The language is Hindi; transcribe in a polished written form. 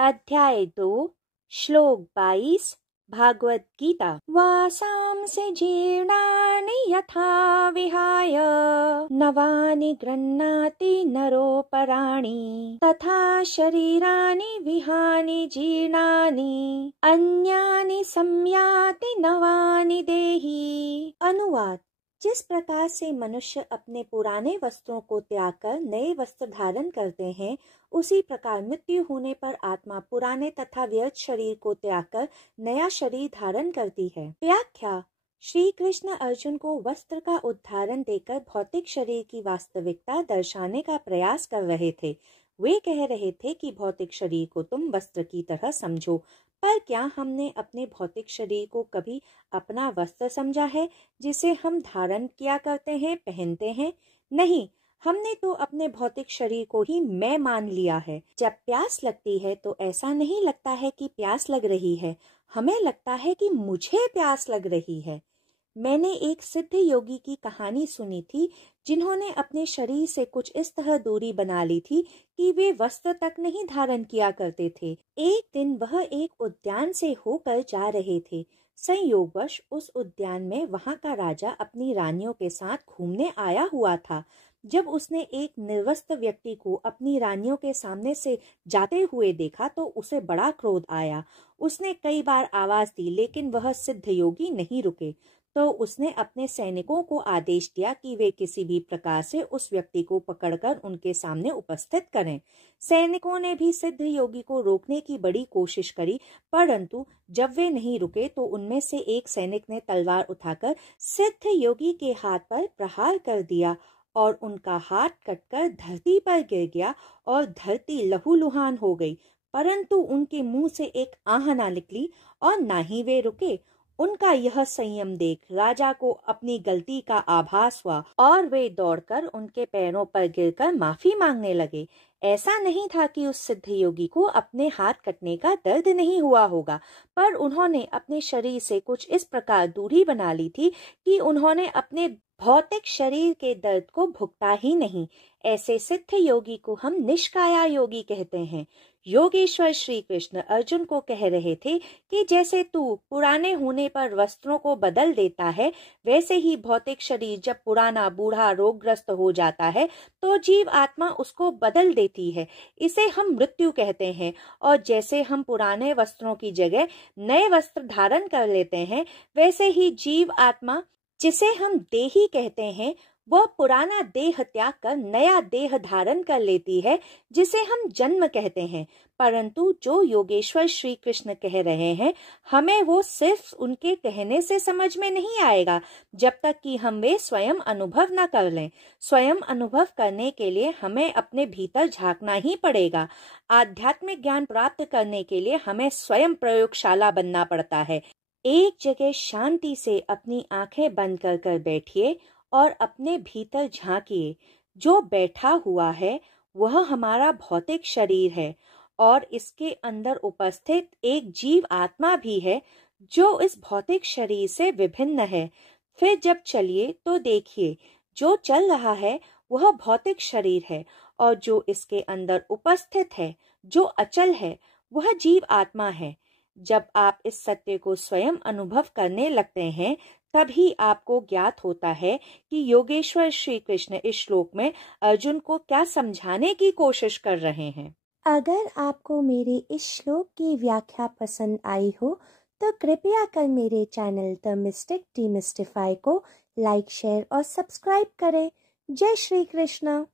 अध्याय 2 श्लोक 22 भागवत गीता। वासांसि जीर्णानि यथा विहाय नवानि गृह्णाति नरोपराणि तथा शरीराणि विहानि जीर्णानि अन्यानि संयाति नवानि देहि। अनुवाद। जिस प्रकार से मनुष्य अपने पुराने वस्त्रों को त्याग कर नए वस्त्र धारण करते हैं, उसी प्रकार मृत्यु होने पर आत्मा पुराने तथा व्यर्थ शरीर को त्याग कर नया शरीर धारण करती है। व्याख्या। श्री कृष्ण अर्जुन को वस्त्र का उदाहरण देकर भौतिक शरीर की वास्तविकता दर्शाने का प्रयास कर रहे थे। वे कह रहे थे कि भौतिक शरीर को तुम वस्त्र की तरह समझो, पर क्या हमने अपने भौतिक शरीर को कभी अपना वस्त्र समझा है जिसे हम धारण किया करते हैं, पहनते हैं? नहीं, हमने तो अपने भौतिक शरीर को ही मैं मान लिया है। जब प्यास लगती है तो ऐसा नहीं लगता है कि प्यास लग रही है, हमें लगता है कि मुझे प्यास लग रही है। मैंने एक सिद्ध योगी की कहानी सुनी थी, जिन्होंने अपने शरीर से कुछ इस तरह दूरी बना ली थी कि वे वस्त्र तक नहीं धारण किया करते थे। एक दिन वह एक उद्यान से होकर जा रहे थे। संयोगवश उस उद्यान में वहां का राजा अपनी रानियों के साथ घूमने आया हुआ था। जब उसने एक निर्वस्त्र व्यक्ति को अपनी रानियों के सामने से जाते हुए देखा तो उसे बड़ा क्रोध आया। उसने कई बार आवाज दी, लेकिन वह सिद्ध योगी नहीं रुके। तो उसने अपने सैनिकों को आदेश दिया कि वे किसी भी प्रकार से उस व्यक्ति को पकड़कर उनके सामने उपस्थित करें। सैनिकों ने भी सिद्ध योगी को रोकने की बड़ी कोशिश करी, परंतु जब वे नहीं रुके तो उनमें से एक सैनिक ने तलवार उठाकर सिद्ध योगी के हाथ पर प्रहार कर दिया और उनका हाथ कटकर धरती पर गिर गया और धरती लहूलुहान हो गई। परंतु उनके मुंह से एक आह ना निकली और ना ही वे रुके। उनका यह संयम देख राजा को अपनी गलती का आभास हुआ और वे दौड़कर उनके पैरों पर गिरकर माफी मांगने लगे। ऐसा नहीं था कि उस सिद्ध योगी को अपने हाथ कटने का दर्द नहीं हुआ होगा, पर उन्होंने अपने शरीर से कुछ इस प्रकार दूरी बना ली थी कि उन्होंने अपने भौतिक शरीर के दर्द को भुगता ही नहीं। ऐसे सिद्ध योगी को हम निष्काया योगी कहते हैं। योगेश्वर श्री कृष्ण अर्जुन को कह रहे थे कि जैसे तू पुराने होने पर वस्त्रों को बदल देता है, वैसे ही भौतिक शरीर जब पुराना, बूढ़ा, रोगग्रस्त हो जाता है तो जीव आत्मा उसको बदल देती है। इसे हम मृत्यु कहते हैं। और जैसे हम पुराने वस्त्रों की जगह नए वस्त्र धारण कर लेते हैं, वैसे ही जीव आत्मा, जिसे हम देही कहते हैं, वह पुराना देह त्याग कर नया देह धारण कर लेती है, जिसे हम जन्म कहते हैं। परंतु जो योगेश्वर श्री कृष्ण कह रहे हैं, हमें वो सिर्फ उनके कहने से समझ में नहीं आएगा जब तक कि हम वे स्वयं अनुभव न कर लें। स्वयं अनुभव करने के लिए हमें अपने भीतर झांकना ही पड़ेगा। आध्यात्मिक ज्ञान प्राप्त करने के लिए हमें स्वयं प्रयोगशाला बनना पड़ता है। एक जगह शांति से अपनी आंखें बंद कर बैठिए और अपने भीतर झांकिए। जो बैठा हुआ है वह हमारा भौतिक शरीर है और इसके अंदर उपस्थित एक जीव आत्मा भी है जो इस भौतिक शरीर से विभिन्न है। फिर जब चलिए तो देखिए, जो चल रहा है वह भौतिक शरीर है और जो इसके अंदर उपस्थित है, जो अचल है, वह जीव आत्मा है। जब आप इस सत्य को स्वयं अनुभव करने लगते हैं, तभी आपको ज्ञात होता है कि योगेश्वर श्री कृष्ण इस श्लोक में अर्जुन को क्या समझाने की कोशिश कर रहे हैं। अगर आपको मेरे इस श्लोक की व्याख्या पसंद आई हो तो कृपया कर मेरे चैनल द मिस्टिक डीमिस्टिफाई को लाइक, शेयर और सब्सक्राइब करें। जय श्री कृष्ण।